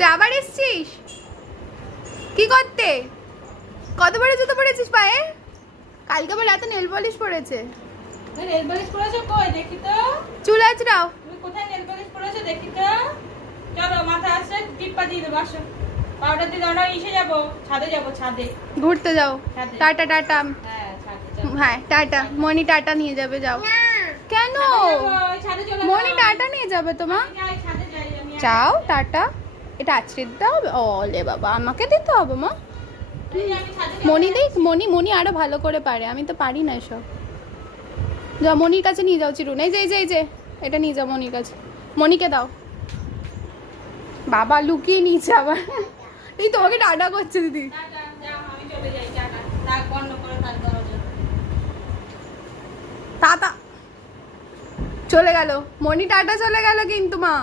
তুই আবার এসছিস কি করতে? কত বড় জুতো পরেছিস পায়ে? কালকে আবার এত নেল পলিশ পরেছে। নেল পলিশ পরেছো কই দেখি তো? চুল আঁচড়াও। তুমি কোথায় নেল পলিশ পরেছো দেখি তো? চলো মাথা আসছে টিপ্পা দিয়ে দেবো আসো। পাউডার দিয়ে দাও, ইসে যাবো ছাদে, যাবো ছাদে ঘুরতে যাও। ছাদে। Tata tata. হ্যাঁ ছাদে যাবো। হ্যাঁ টাটা। মনি টাটা নিয়ে যাবে, যাও। কেন? ছাদে চলে মনি টাটা নিয়ে যাবে তোমা? যাই ছাদে যাই আমি। যাও টাটা। এটা আছড়ে দিতে হবে? ওলে বাবা, আমাকে দিতে হবে মা? এই যে আমি ছাদে মনি দেখ, মনি মনি আরো ভালো করে পারে, আমি তো পারি না এসব। যাও মনির কাছে নিয়ে যাও চিরুন। এই যে এই যে এই যে এটা নিয়ে যাও মনির কাছে। মনিকে দাও। বাবা লুকিয়ে নিয়েছে আবার। এই তোমাকে টাটা করছে দিদি। টাটা, যাও আমি চলে যাই টাটা। তাক বন্ধ করে তাক দরজা। টাটা চলে গেল মনি, টাটা চলে গেল কিন্তু মা।